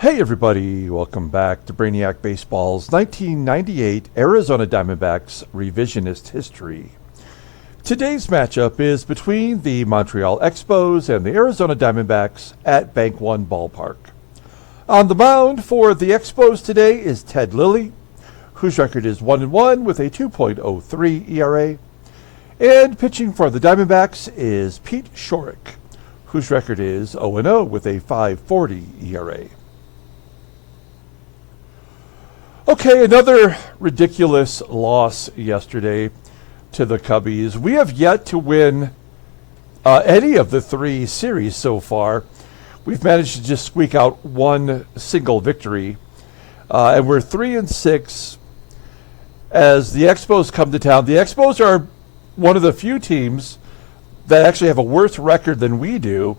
Hey everybody, welcome back to Brainiac Baseball's 1998 Arizona Diamondbacks Revisionist History. Today's matchup is between the Montreal Expos and the Arizona Diamondbacks at Bank One Ballpark. On the mound for the Expos today is Ted Lilly, whose record is 1-1 with a 2.03 ERA. And pitching for the Diamondbacks is Pete Schourek, whose record is 0-0 with a 5.40 ERA. Okay, another ridiculous loss yesterday to the Cubbies. We have yet to win any of the three series so far. We've managed to just squeak out one single victory, and we're 3-6 as the Expos come to town. The Expos are one of the few teams that actually have a worse record than we do.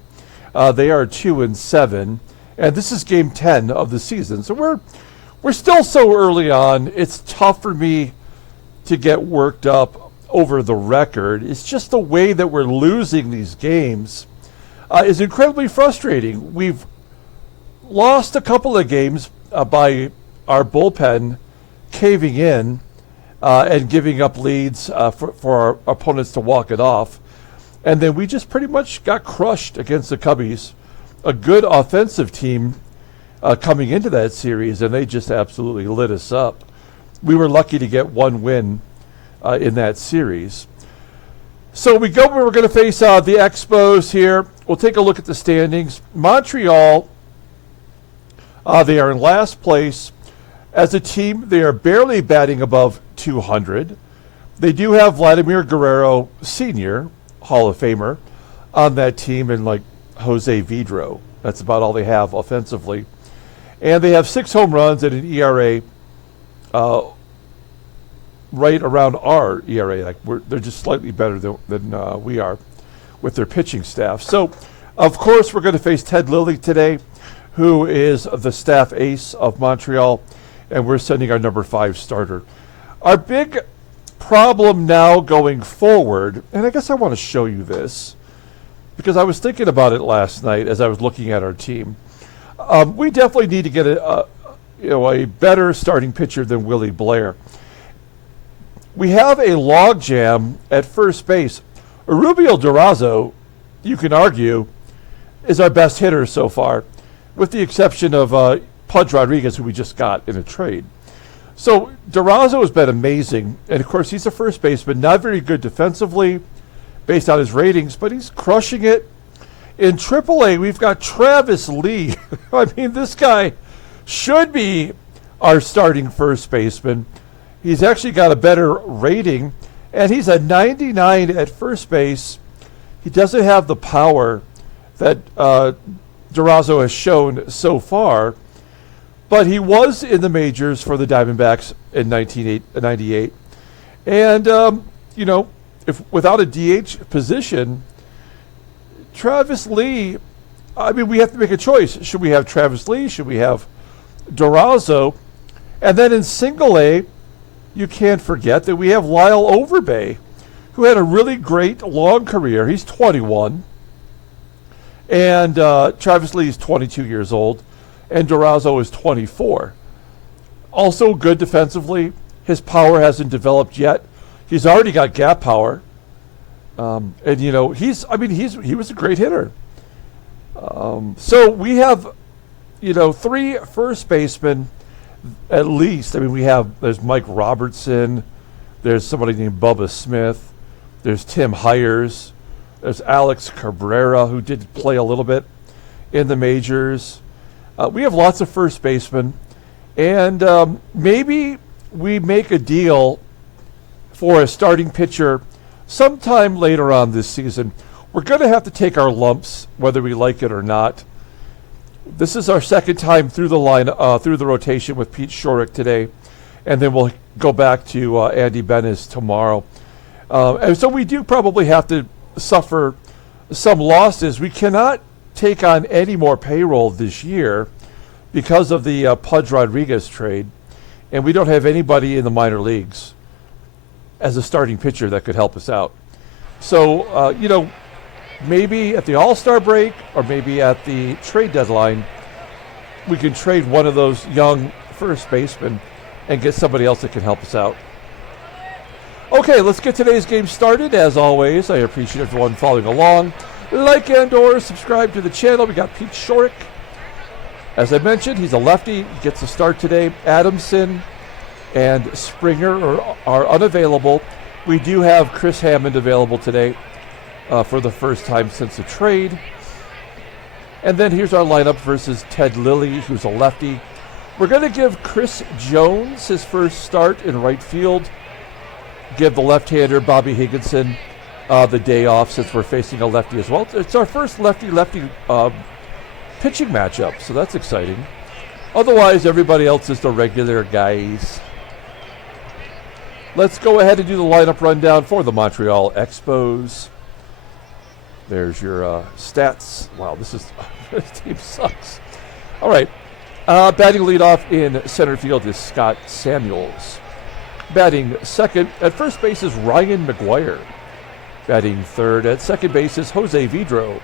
They are 2-7, and this is game 10 of the season. So we're still so early on. It's tough for me to get worked up over the record. It's just the way that we're losing these games is incredibly frustrating. We've lost a couple of games by our bullpen caving in and giving up leads for our opponents to walk it off. And then we just pretty much got crushed against the Cubbies, a good offensive team coming into that series, and they just absolutely lit us up. We were lucky to get one win in that series. So we're going to face the Expos here. We'll take a look at the standings. Montreal, they are in last place. As a team, they are barely batting above 200. They do have Vladimir Guerrero Sr., Hall of Famer, on that team, and like Jose VIDRO. That's about all they have offensively. And they have 6 home runs and an ERA right around our ERA. Like they're just slightly better than we are with their pitching staff. So, of course, we're going to face Ted Lilly today, who is the staff ace of Montreal, and we're sending our number 5 starter. Our big problem now going forward, and I guess I want to show you this, because I was thinking about it last night as I was looking at our team. We definitely need to get a better starting pitcher than Willie Blair. We have a logjam at first base. Erubiel DURAZO, you can argue, is our best hitter so far, with the exception of Pudge Rodriguez, who we just got in a trade. So DURAZO has been amazing, and of course he's a first baseman, not very good defensively based on his ratings, but he's crushing it. In AAA, we've got Travis Lee. I mean, this guy should be our starting first baseman. He's actually got a better rating, and he's a 99 at first base. He doesn't have the power that DURAZO has shown so far, but he was in the majors for the Diamondbacks in 1998. And, if without a DH position, Travis Lee, I mean, we have to make a choice. Should we have Travis Lee? Should we have DURAZO? And then in single A, you can't forget that we have Lyle Overbay, who had a really great long career. He's 21. And Travis Lee is 22 years old. And DURAZO is 24. Also good defensively. His power hasn't developed yet. He's already got gap power. And he was a great hitter. So we have, 3 first basemen at least. I mean, there's Mike Robertson, there's somebody named Bubba Smith, there's Tim Hires, there's Alex Cabrera, who did play a little bit in the majors. We have lots of first basemen, and maybe we make a deal for a starting pitcher sometime later on this season. We're going to have to take our lumps, whether we like it or not. This is our second time through the rotation with Pete Schourek today, and then we'll go back to Andy Benes tomorrow. And so we do probably have to suffer some losses. We cannot take on any more payroll this year because of the Pudge Rodriguez trade, and we don't have anybody in the minor leagues as a starting pitcher that could help us out. So, maybe at the All-Star break or maybe at the trade deadline, we can trade one of those young first basemen and get somebody else that can help us out. Okay, let's get today's game started. As always, I appreciate everyone following along. Like and or subscribe to the channel. We got Pete Schourek. As I mentioned, he's a lefty. He gets a start today. Adamson and Springer are unavailable. We do have Chris Hammond available today for the first time since the trade. And then here's our lineup versus Ted Lilly, who's a lefty. We're going to give Chris Jones his first start in right field. Give the left-hander Bobby Higginson the day off since we're facing a lefty as well. It's our first lefty-lefty pitching matchup, so that's exciting. Otherwise, everybody else is the regular guys. Let's go ahead and do the lineup rundown for the Montreal Expos. There's your stats. Wow, this team sucks. All right. Batting leadoff in center field is Scott Samuels. Batting second at first base is Ryan McGUIRE. Batting third at second base is Jose VIDRO.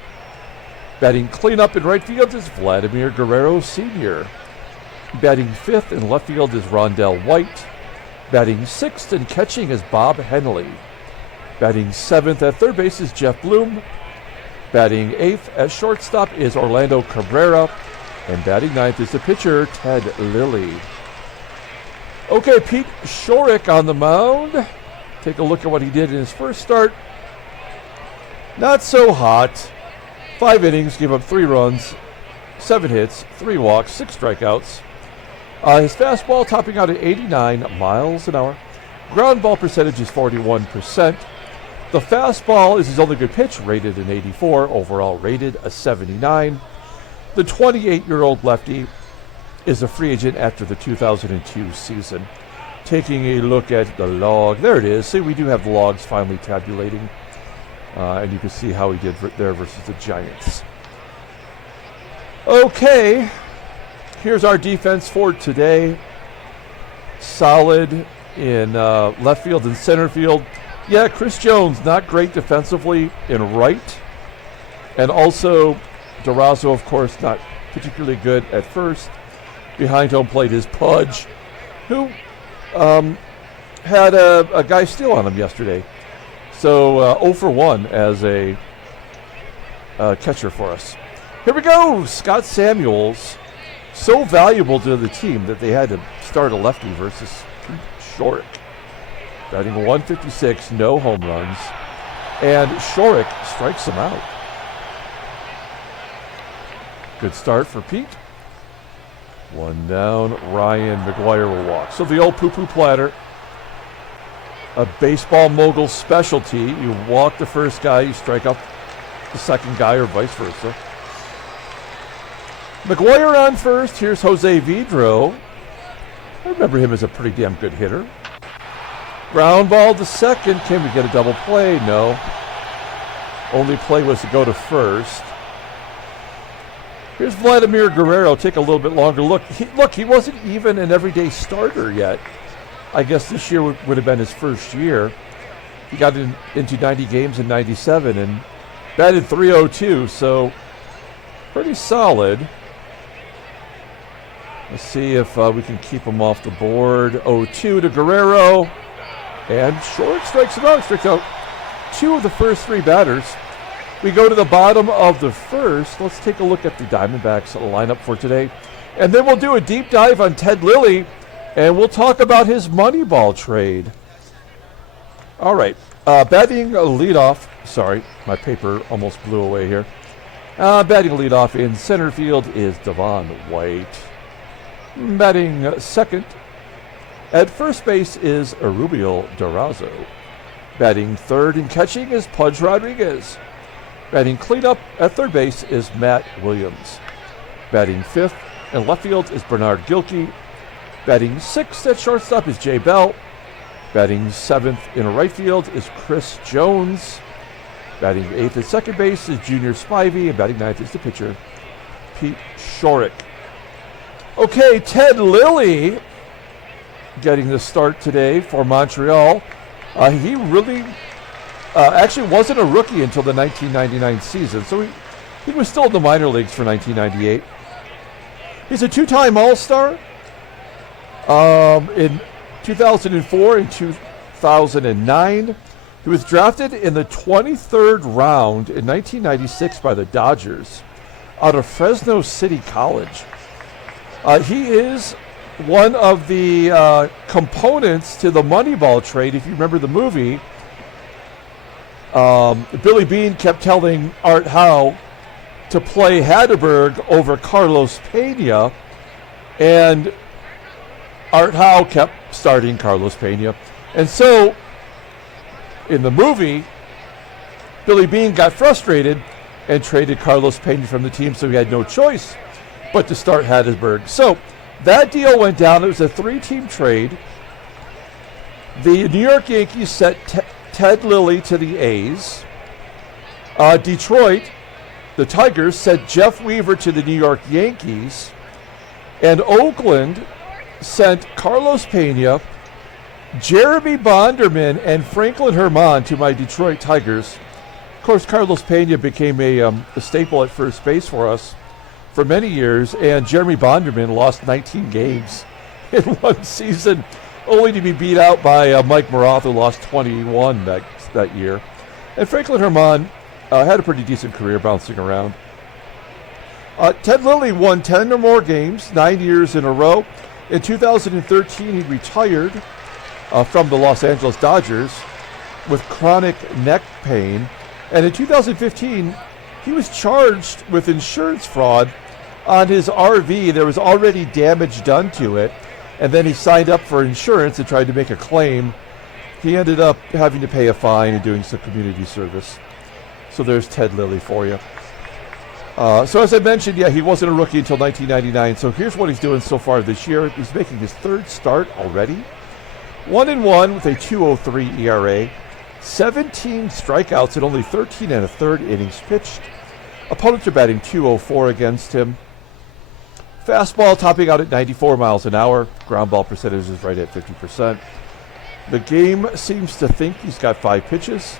Batting cleanup in right field is Vladimir Guerrero Sr. Batting fifth in left field is Rondell White. Batting sixth and catching is Bob Henley. Batting seventh at third base is Geoff BLUM. Batting eighth at shortstop is Orlando Cabrera. And batting ninth is the pitcher, Ted Lilly. Okay, Pete Schourek on the mound. Take a look at what he did in his first start. Not so hot. 5 innings, gave up 3 runs, 7 hits, 3 walks, 6 strikeouts. His fastball topping out at 89 miles an hour. Ground ball percentage is 41%. The fastball is his only good pitch, rated an 84, overall rated a 79. The 28-year-old lefty is a free agent after the 2002 season. Taking a look at the log, there it is. See, we do have the logs finally tabulating. And you can see how he did there versus the Giants. Okay, here's our defense for today. Solid in left field and center field. Yeah, Chris Jones, not great defensively in right. And also, DURAZO, of course, not particularly good at first. Behind home plate is Pudge, who had a guy steal on him yesterday. So 0 for 1 as a catcher for us. Here we go. Scott Samuels, so valuable to the team that they had to start a lefty versus Pete Schourek. Batting 156, no home runs. And Schourek strikes him out. Good start for Pete. 1 down. Ryan McGUIRE will walk. So the old poo-poo platter. A baseball mogul specialty. You walk the first guy, you strike out the second guy, or vice versa. McGUIRE on first. Here's Jose VIDRO. I remember him as a pretty damn good hitter. Ground ball to second. Can we get a double play? No. Only play was to go to first. Here's Vladimir Guerrero. Take a little bit longer look. He wasn't even an everyday starter yet. I guess this year would have been his first year. He got into 90 games in 97 and batted .302, so pretty solid. Let's see if we can keep him off the board. 0-2 to Guerrero. And Schourek strikes him out. Strikes out 2 of the first 3 batters. We go to the bottom of the first. Let's take a look at the Diamondbacks lineup for today. And then we'll do a deep dive on Ted Lilly. And we'll talk about his Moneyball trade. All right. Batting leadoff. Sorry, my paper almost blew away here. Batting leadoff in center field is Devon White. Batting second at first base is Erubiel DURAZO. Batting third and catching is Pudge Rodriguez. Batting cleanup at third base is Matt Williams. Batting fifth in left field is Bernard Gilkey. Batting sixth at shortstop is Jay Bell. Batting seventh in right field is Chris Jones. Batting eighth at second base is Junior Spivey. And batting ninth is the pitcher, Pete Schourek. Okay, Ted Lilly getting the start today for Montreal. He really actually wasn't a rookie until the 1999 season, so he was still in the minor leagues for 1998. He's a two-time All-Star. In 2004 and 2009. He was drafted in the 23rd round in 1996 by the Dodgers out of Fresno City College. He is one of the components to the Moneyball trade. If you remember the movie, Billy Beane kept telling Art Howe to play Hatterberg over Carlos Pena, and Art Howe kept starting Carlos Pena. And so, in the movie, Billy Beane got frustrated and traded Carlos Pena from the team, so he had no choice but to start Hatterberg. So, that deal went down. It was a 3-team trade. The New York Yankees sent Ted Lilly to the A's. Detroit, the Tigers, sent Jeff Weaver to the New York Yankees. And Oakland sent Carlos Pena, Jeremy Bonderman, and Franklin Herman to my Detroit Tigers. Of course, Carlos Pena became a staple at first base for us for many years, and Jeremy Bonderman lost 19 games in one season, only to be beat out by Mike Maroth, who lost 21 that year. And Franklin Herman had a pretty decent career bouncing around. Ted Lilly won 10 or more games, 9 years in a row. In 2013, he retired from the Los Angeles Dodgers with chronic neck pain. And in 2015, he was charged with insurance fraud on his RV. There was already damage done to it. And then he signed up for insurance and tried to make a claim. He ended up having to pay a fine and doing some community service. So there's Ted Lilly for you. So as I mentioned, yeah, he wasn't a rookie until 1999. So here's what he's doing so far this year. He's making his third start already. 1-1 with a 2.03 ERA. 17 strikeouts and only 13 1/3 innings pitched. Opponents are batting .204 against him. Fastball topping out at 94 miles an hour. Ground ball percentage is right at 50%. The game seems to think he's got 5 pitches.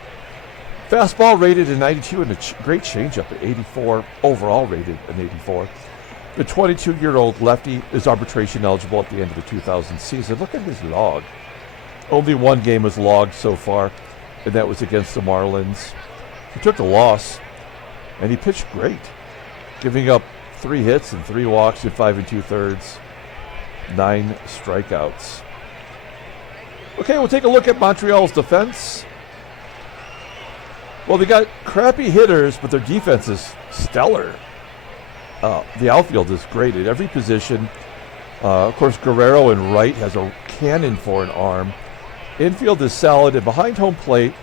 Fastball rated at 92 and a great changeup at 84. Overall rated an 84. The 22-year-old lefty is arbitration eligible at the end of the 2000 season. Look at his log. Only one game was logged so far, and that was against the Marlins. He took a loss, and he pitched great, giving up 3 hits and 3 walks in 5 2/3, 9 strikeouts. Okay, we'll take a look at Montreal's defense. Well, they got crappy hitters, but their defense is stellar. The outfield is great at every position. Of course, GUERRERO in right has a cannon for an arm. Infield is solid, and behind home plate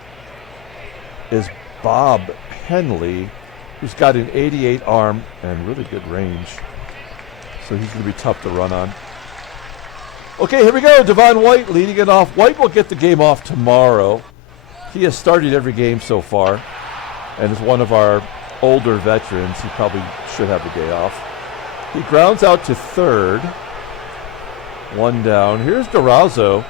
is Bob Henley, who's got an 88 arm and really good range. So he's going to be tough to run on. Okay, here we go. Devon White leading it off. White will get the game off tomorrow. He has started every game so far and is one of our older veterans. He probably should have the day off. He grounds out to third. 1 down. Here's DURAZO.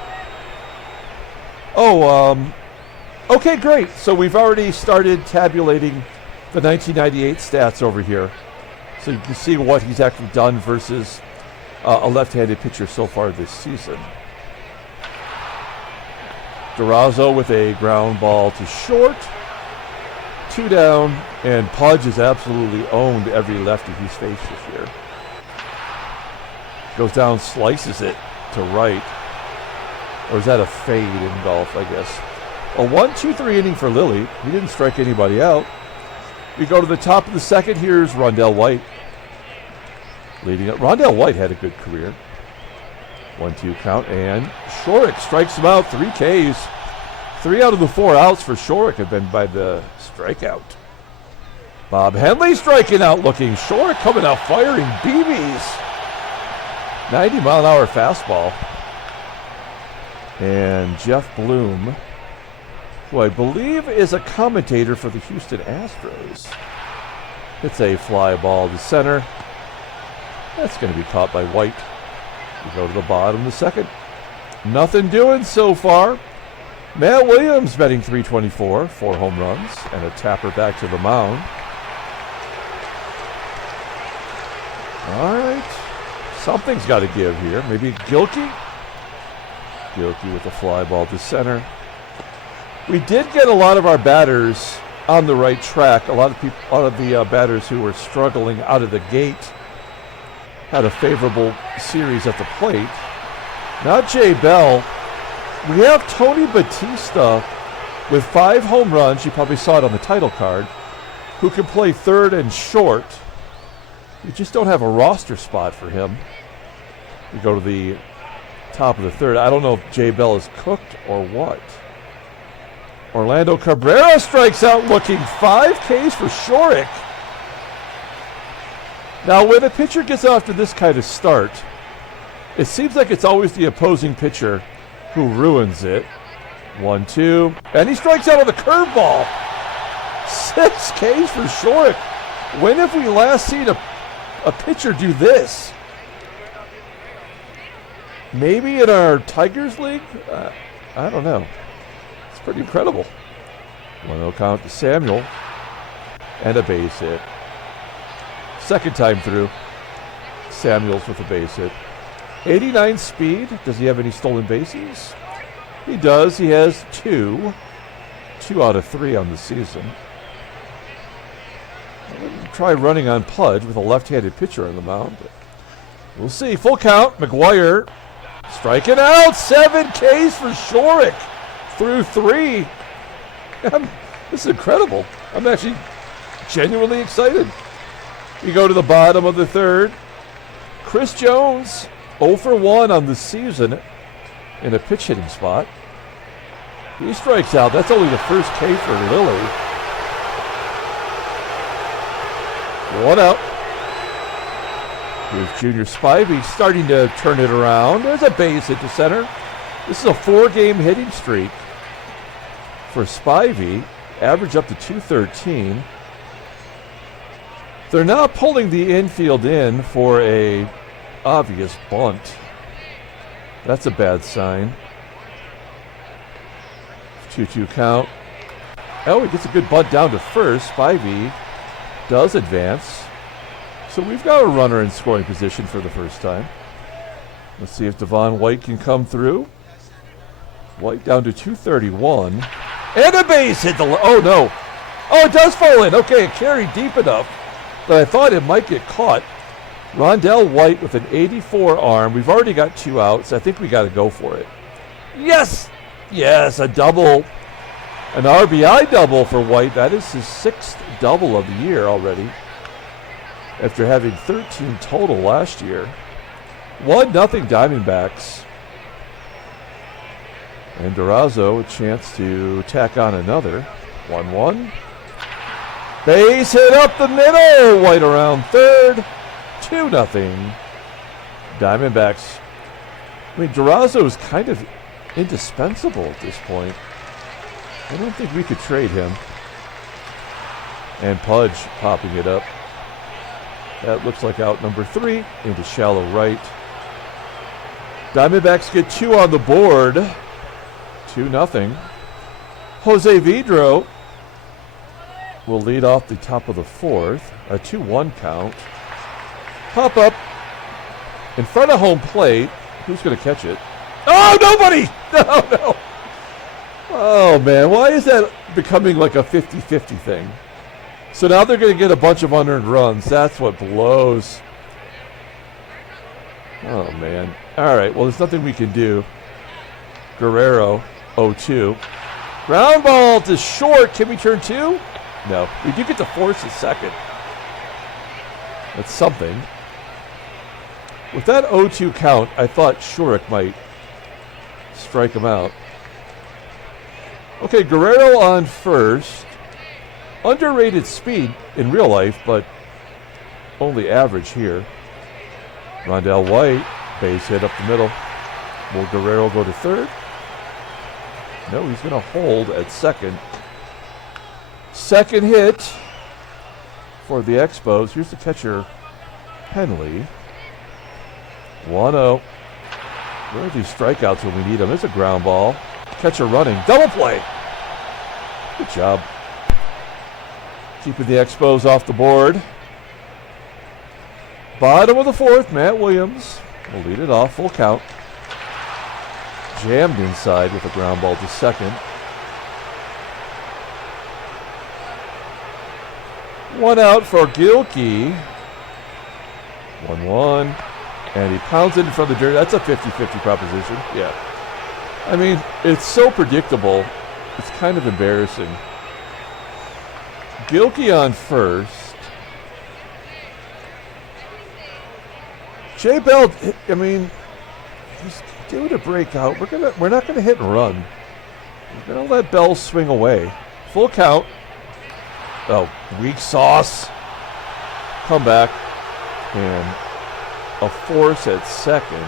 Okay, great. So we've already started tabulating the 1998 stats over here. So you can see what he's actually done versus a left-handed pitcher so far this season. DURAZO with a ground ball to short. 2 down, and Pudge has absolutely owned every lefty he's faced this year. Goes down, slices it to right. Or is that a fade in golf, I guess? A 1-2-3 inning for Lilly. He didn't strike anybody out. We go to the top of the second. Here's Rondell White leading it. Rondell White had a good career. 1-2 count, and Schourek strikes him out. 3 Ks. 3 out of the 4 outs for Schourek have been by the strikeout. Bob Henley striking out looking. Schourek coming out firing BBs. 90-mile-an-hour fastball. And Geoff BLUM, who I believe is a commentator for the Houston Astros, hits a fly ball to center. That's going to be caught by White. We go to the bottom of the second. Nothing doing so far. Matt Williams batting .324, 4 home runs, and a tapper back to the mound. All right. Something's got to give here. Maybe GILKEY? GILKEY with the fly ball to center. We did get a lot of our batters on the right track. A lot of the batters who were struggling out of the gate had a favorable series at the plate. Now Jay Bell. We have Tony Batista with 5 home runs. You probably saw it on the title card. Who can play third and short. We just don't have a roster spot for him. We go to the top of the third. I don't know if Jay Bell is cooked or what. Orlando Cabrera strikes out looking. 5 Ks for Schourek. Now, when a pitcher gets off to this kind of start, it seems like it's always the opposing pitcher who ruins it. 1-2. And he strikes out with a curveball. 6 Ks for Schourek. When have we last seen a pitcher do this? Maybe in our Tigers League? I don't know. It's pretty incredible. 1-0 count to Samuel. And a base hit. Second time through. Samuels with a base hit. 89 speed. Does he have any stolen bases? He does. He has 2. 2 out of 3 on the season. Try running on Pudge with a left-handed pitcher on the mound. But we'll see. Full count. McGUIRE striking out. 7 Ks for Schourek through 3. This is incredible. I'm actually genuinely excited. We go to the bottom of the third. Chris Jones, 0 for 1 on the season in a pitch hitting spot. He strikes out. That's only the first K for Lilly. 1 out. Here's Junior Spivey starting to turn it around. There's a base hit to center. This is a 4-game hitting streak for Spivey. Average up to 213. They're now pulling the infield in for a obvious bunt. That's a bad sign. 2-2 count. Oh, he gets a good bunt down to first. Spivey does advance. So we've got a runner in scoring position for the first time. Let's see if Devon White can come through. White down to 231. And a base hit the... Oh, no. Oh, it does fall in. Okay, it carried deep enough that I thought it might get caught. Rondell White with an 84 arm. We've already got 2 outs. I think we got to go for it. Yes! Yes, a double. An RBI double for White. That is his 6th double of the year already, after having 13 total last year. 1-0 Diamondbacks. And DURAZO a chance to tack on another. 1-1. Base hit up the middle. White around third. 2-0 Diamondbacks. I mean, DURAZO is kind of indispensable at this point. I don't think we could trade him. And Pudge popping it up. That looks like out number 3 into shallow right. Diamondbacks get 2 on the board. 2-0. Jose VIDRO will lead off the top of the 4th. A 2-1 count. Pop up in front of home plate. Who's going to catch it? Oh, nobody! No. Oh, man. Why is that becoming like a 50-50 thing? So now they're going to get a bunch of unearned runs. That's what blows. Oh, man. All right. Well, there's nothing we can do. GUERRERO, 0-2. Ground ball to short. Can we turn 2? No. We do get to force a second. That's something. With that 0-2 count, I thought Schourek might strike him out. Okay, GUERRERO on first. Underrated speed in real life, but only average here. Rondell White, base hit up the middle. Will GUERRERO go to third? No, he's going to hold at second. Second hit for the Expos. Here's the catcher, HENLEY. 1-0. Where are these strikeouts when we need them? There's a ground ball. Catcher running. Double play. Good job. Keeping the Expos off the board. Bottom of the fourth, Matt Williams will lead it off, full count. Jammed inside with a ground ball to second. One out for GILKEY. 1-1. And he pounds it in front of the dirt. That's a 50-50 proposition. Yeah. I mean, it's so predictable. It's kind of embarrassing. GILKEY on first. Jay Bell, I mean, he's due to break out. We're not gonna hit and run. We're gonna let Bell swing away. Full count. Oh, weak sauce. Come back. And a force at second.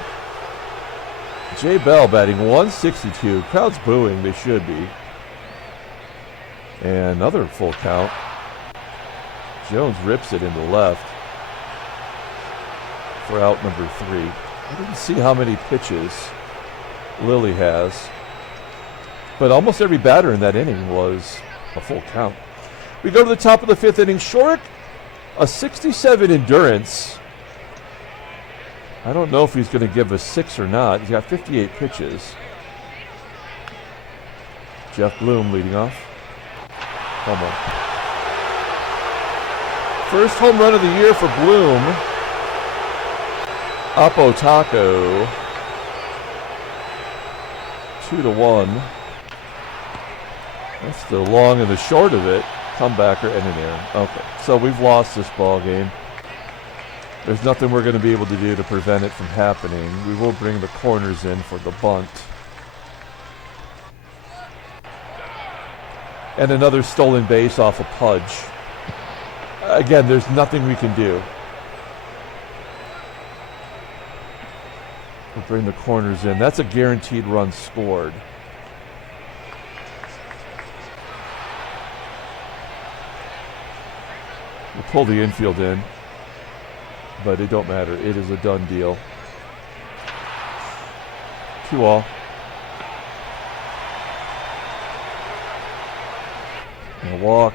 Jay Bell batting 162. Crowd's booing. They should be. And another full count. Jones rips it into left for out number 3. I didn't see how many pitches Lilly has, but almost every batter in that inning was a full count. We go to the top of the 5th inning. Schourek, a 67 endurance. I don't know if he's going to give us 6 or not. He's got 58 pitches. Geoff BLUM leading off. Home run. First home run of the year for BLUM. Oppo Taco. 2-1. That's the long and the short of it. Comebacker and an error. Okay, so we've lost this ball game. There's nothing we're going to be able to do to prevent it from happening. We will bring the corners in for the bunt. And another stolen base off a Pudge. Again, there's nothing we can do. We'll bring the corners in. That's a guaranteed run scored. We'll pull the infield in, but it don't matter. It is a done deal. 2-all. And a walk.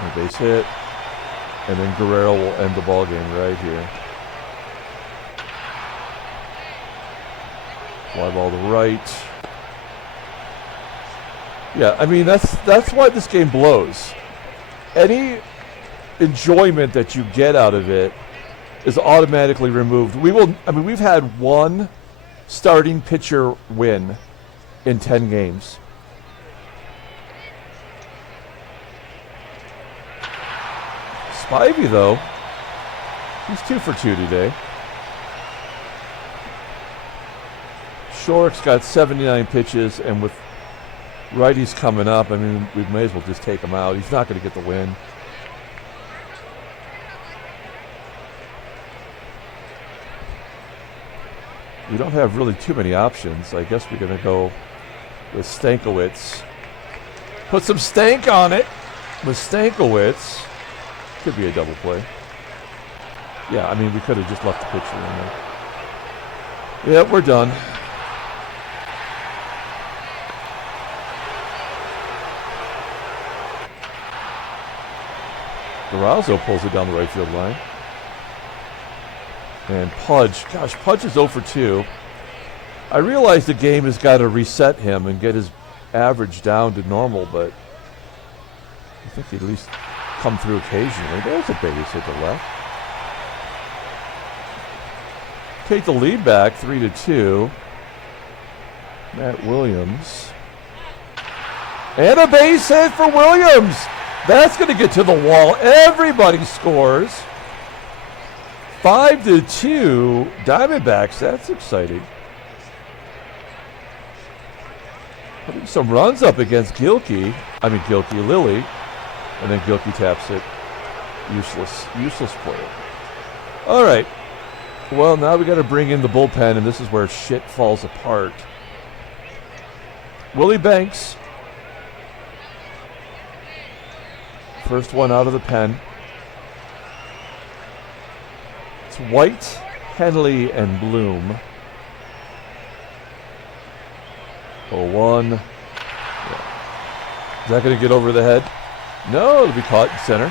And a base hit. And then Guerrero will end the ball game right here. Fly ball to right. Yeah, I mean that's why this game blows. Any enjoyment that you get out of it is automatically removed. We've had one starting pitcher win in 10 games. Spivey, though, he's 2 for 2 today. Schourek's got 79 pitches, and with righties coming up, I mean, we may as well just take him out. He's not going to get the win. We don't have really too many options. I guess we're going to go with Stankiewicz. Put some stank on it with Stankiewicz. Could be a double play. Yeah, I mean, we could have just left the pitcher in there. Yeah, we're done. DURAZO pulls it down the right field line. And Pudge, gosh, Pudge is 0 for 2. I realize the game has got to reset him and get his average down to normal, but I think he'd at least come through occasionally. There's a base hit to left. Take the lead back, 3-2. Matt Williams. And a base hit for Williams. That's going to get to the wall. Everybody scores. 5-2. Diamondbacks. That's exciting. Putting some runs up against Lilly. And then GILKEY taps it. Useless play. All right. Well, now we got to bring in the bullpen, and this is where shit falls apart. Willie Banks. First one out of the pen. It's White, Henley, and BLUM. 0-1. Yeah. Is that going to get over the head? No, it'll be caught in center.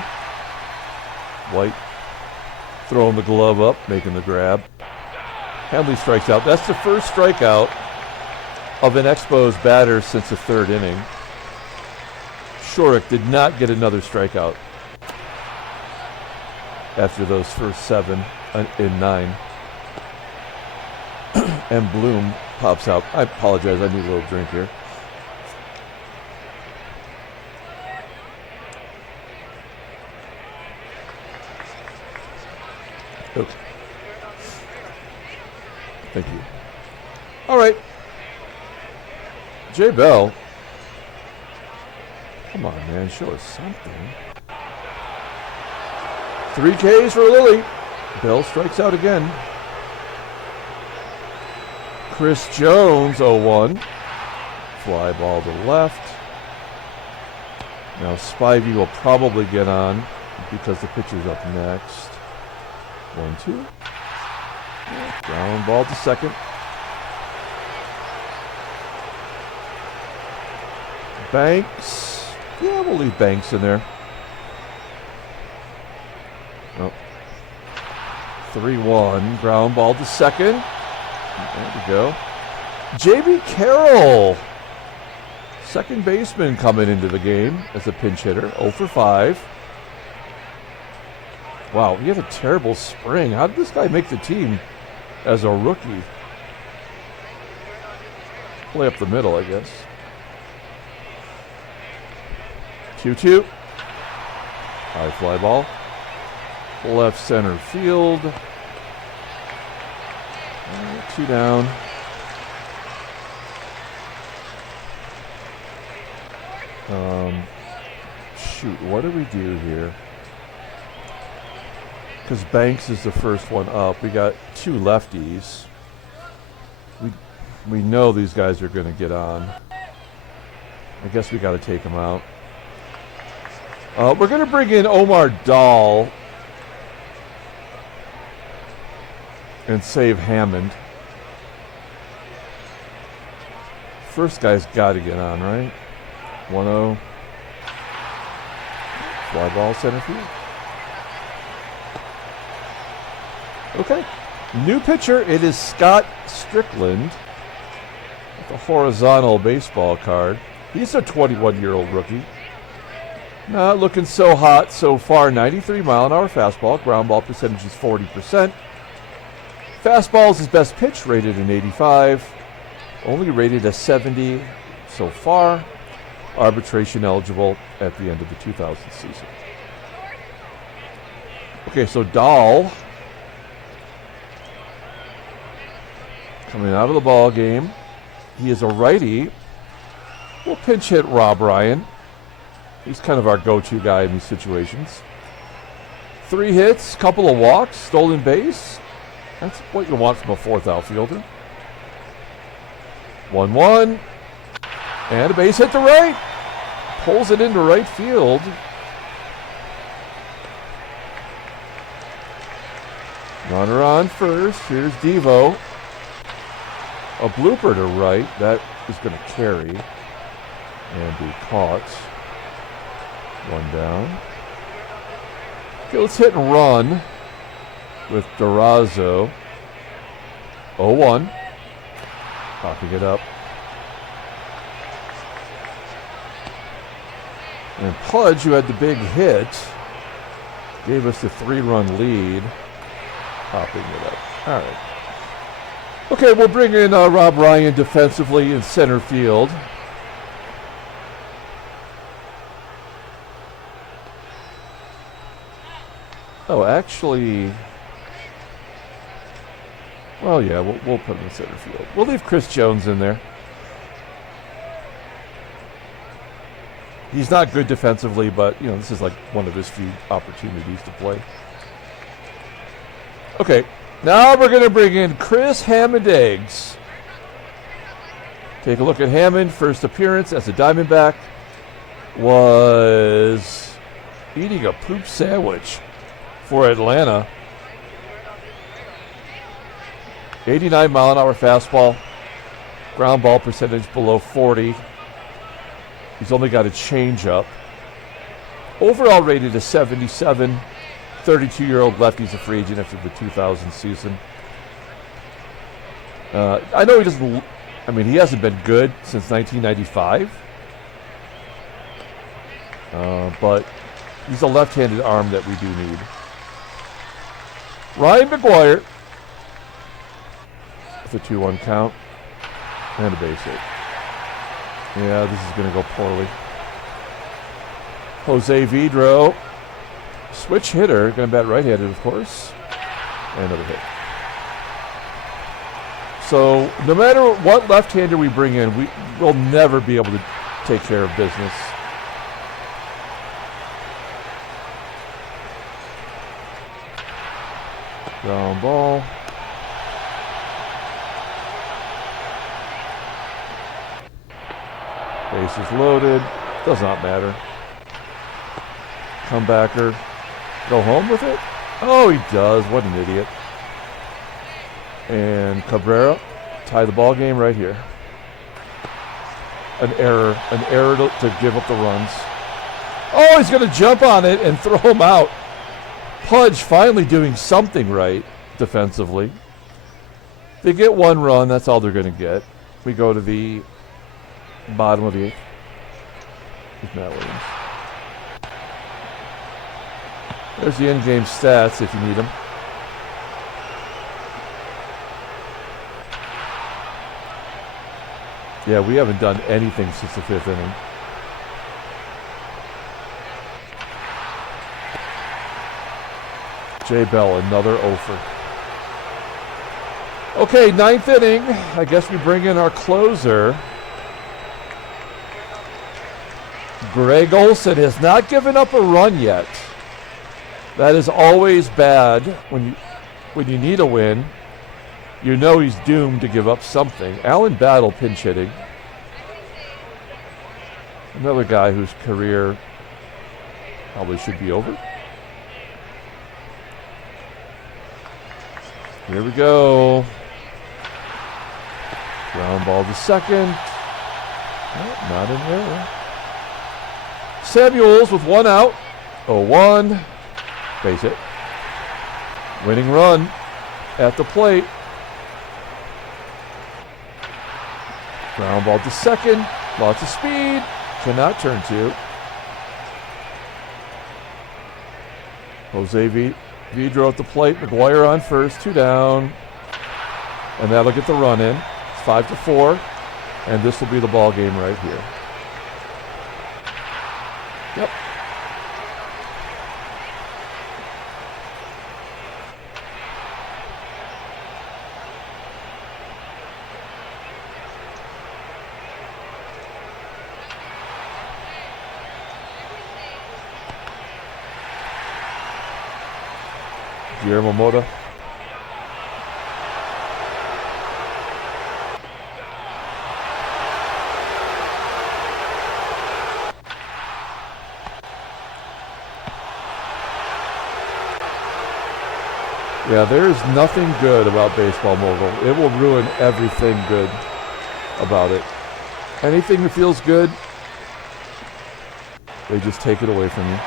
White throwing the glove up, making the grab. Henley strikes out. That's the first strikeout of an Expos batter since the third inning. Schourek did not get another strikeout after those first 7 in 9. And BLUM pops out. I apologize, I need a little drink here. Okay. Thank you. All right. J. Bell. Come on, man. Show us something. 3 Ks for Lilly. Bell strikes out again. Chris Jones, 0-1. Fly ball to left. Now Spivey will probably get on because the pitcher's up next. 1-2. Ground ball to second. Banks. Yeah, we'll leave Banks in there. Oh. 3-1. Ground ball to second. There we go. J.B. Carroll. Second baseman coming into the game as a pinch hitter. 0 for 5. Wow, he had a terrible spring. How did this guy make the team as a rookie? Play up the middle, I guess. 2-2. High fly ball. Left center field. 2 down. Shoot, what do we do here? Because Banks is the first one up. We got 2 lefties. We know these guys are going to get on. I guess we got to take them out. We're going to bring in Omar Dahl and save Hammond. First guy's got to get on, right? 1-0. Fly ball center field. Okay. New pitcher, it is Scott Strickland with a horizontal baseball card. He's a 21-year-old rookie. Not looking so hot so far. 93-mile-an-hour fastball. Ground ball percentage is 40%. Fastball is his best pitch, rated an 85. Only rated a 70 so far. Arbitration eligible at the end of the 2000 season. Okay, so Dahl coming out of the ball game. He is a righty. We'll pinch hit Rob Ryan. He's kind of our go-to guy in these situations. 3 hits, couple of walks, stolen base. That's what you want from a 4th outfielder. 1-1. And a base hit to right. Pulls it into right field. Runner on first. Here's Devo. A blooper to right. That is going to carry and be caught. 1 down. Okay, let's hit and run with DURAZO. 0-1. Popping it up. And Pudge, who had the big hit, gave us the 3-run lead. Popping it up. All right. Okay, we'll bring in Rob Ryan defensively in center field. Oh, actually, well, yeah, we'll put him in center field. We'll leave Chris Jones in there. He's not good defensively, but, you know, this is like one of his few opportunities to play. Okay, now we're going to bring in Chris Hammond-Eggs. Take a look at Hammond. First appearance as a Diamondback was eating a poop sandwich for Atlanta. 89-mile-an-hour fastball. Ground ball percentage below 40. He's only got a changeup. Overall rated a 77. 32-year-old lefty's a free agent after the 2000 season. I know he doesn't. I mean, he hasn't been good since 1995. But he's a left-handed arm that we do need. Ryan McGUIRE with a 2-1 count and a base hit. Yeah, this is going to go poorly. Jose VIDRO, switch hitter, going to bat right-handed, of course. And another hit. So no matter what left-hander we bring in, we will never be able to take care of business. Ground ball. Bases loaded. Does not matter. Comebacker. Go home with it? Oh, he does. What an idiot. And CABRERA tie the ball game right here. An error to give up the runs. Oh, he's going to jump on it and throw him out. Pudge finally doing something right defensively. They get 1 run. That's all they're going to get. We go to the bottom of the 8th. With Matt Williams. There's the in-game stats if you need them. Yeah, we haven't done anything since the 5th inning. J. Bell, another offer. Okay, 9th inning. I guess we bring in our closer. Greg Olson has not given up a run yet. That is always bad when you need a win. You know he's doomed to give up something. Alan Battle pinch hitting. Another guy whose career probably should be over. Here we go. Ground ball to second. Oh, not in there. Samuels with 1 out. 0-1. Base hit. Winning run at the plate. Ground ball to second. Lots of speed. Cannot turn to. Jose VIDRO at the plate. McGUIRE on first. 2 down. And that'll get the run in. It's 5-4. And this will be the ball game right here. Yep. Guillermo Mota. Yeah, there is nothing good about Baseball Mogul. It will ruin everything good about it. Anything that feels good, they just take it away from you.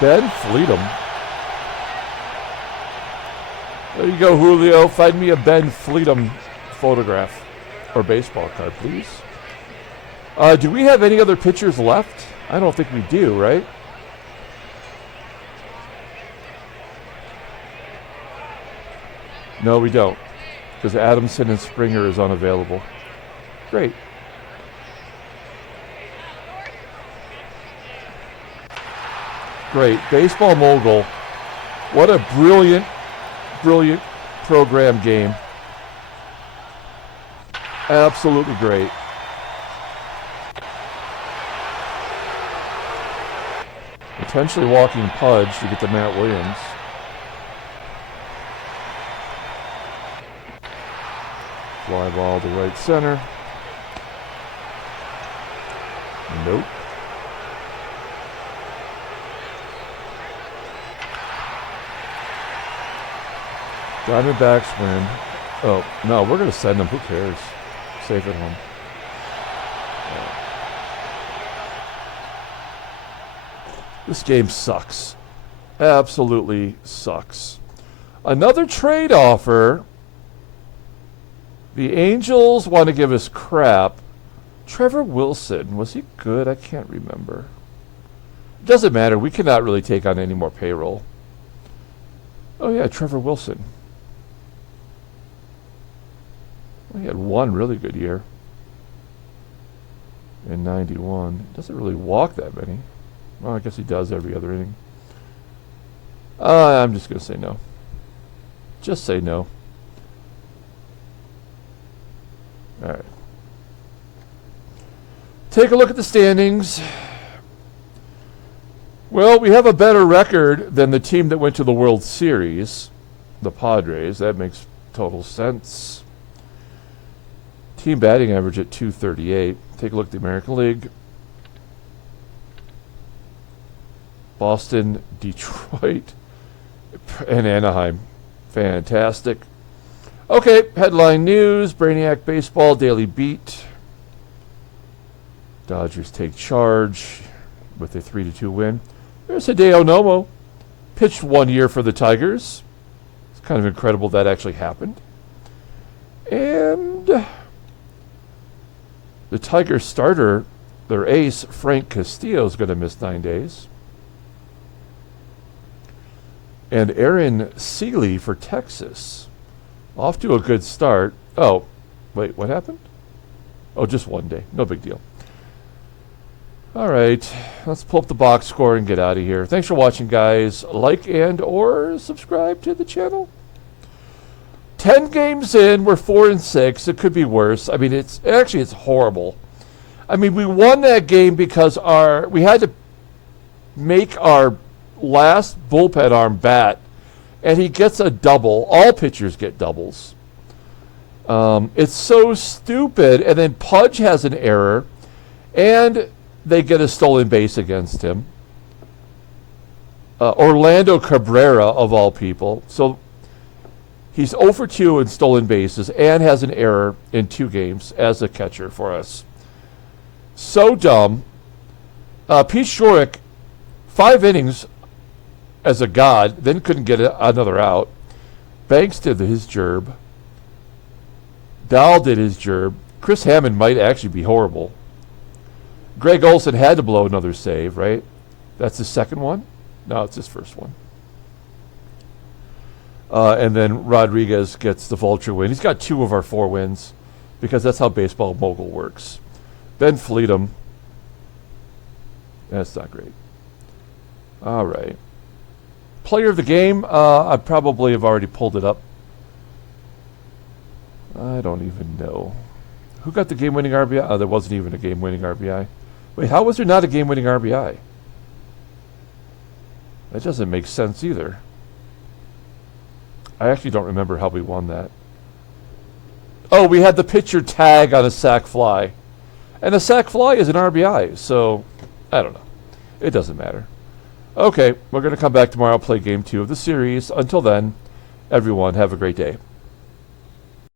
Ben Fleetum. There you go, Julio. Find me a Ben Fleetum photograph or baseball card, please. Do we have any other pitchers left? I don't think we do, right? No, we don't. Because Adamson and Springer is unavailable. Great. Great. Baseball Mogul. What a brilliant, brilliant program game. Absolutely great. Potentially walking Pudge to get to Matt Williams. Fly ball to right center. Nope. Diamondbacks win Oh, no, we're going to send him. Who cares? Safe at home. This game sucks. Absolutely sucks. Another trade offer. The Angels want to give us crap. Trevor Wilson, was he good? I can't remember. It doesn't matter. We cannot really take on any more payroll. Oh, yeah, Trevor Wilson. Well, he had one really good year in 91. Doesn't really walk that many. Well, I guess he does every other inning. I'm just going to say no. Just say no. All right. Take a look at the standings. Well, we have a better record than the team that went to the World Series, the Padres. That makes total sense. Team batting average at .238. Take a look at the American League. Boston, Detroit, and Anaheim. Fantastic. Okay, headline news. Brainiac Baseball Daily Beat. Dodgers take charge with a 3-2 win. There's Hideo Nomo. Pitched 1 year for the Tigers. It's kind of incredible that actually happened. And the Tigers starter, their ace, Frank Castillo, is going to miss 9 days. And Aaron Seeley for Texas. Off to a good start. Oh, wait, what happened? Oh, just 1 day. No big deal. All right, let's pull up the box score and get out of here. Thanks for watching, guys. Like and or subscribe to the channel. 10 games in, we're 4-6. It could be worse. I mean, it's horrible. I mean, we won that game because we had to make our last bullpen arm bat, and he gets a double. All pitchers get doubles. It's so stupid. And then Pudge has an error, and they get a stolen base against him. Orlando Cabrera, of all people. So he's 0 for 2 in stolen bases and has an error in 2 games as a catcher for us. So dumb. Pete Schourek, 5 innings as a god, then couldn't get another out. Banks did his gerb. Dahl did his gerb. Chris Hammond might actually be horrible. Greg Olson had to blow another save, right? That's his second one? No, it's his first one. And then Rodriguez gets the vulture win. He's got 2 of our 4 wins because that's how Baseball Mogul works. Ben Fleetum. That's not great. All right. Player of the game. I probably have already pulled it up. I don't even know. Who got the game-winning RBI? Oh, there wasn't even a game-winning RBI. Wait, how was there not a game-winning RBI? That doesn't make sense either. I actually don't remember how we won that. Oh, we had the pitcher tag on a sac fly. And a sac fly is an RBI, so I don't know. It doesn't matter. Okay, we're going to come back tomorrow, play game 2 of the series. Until then, everyone, have a great day.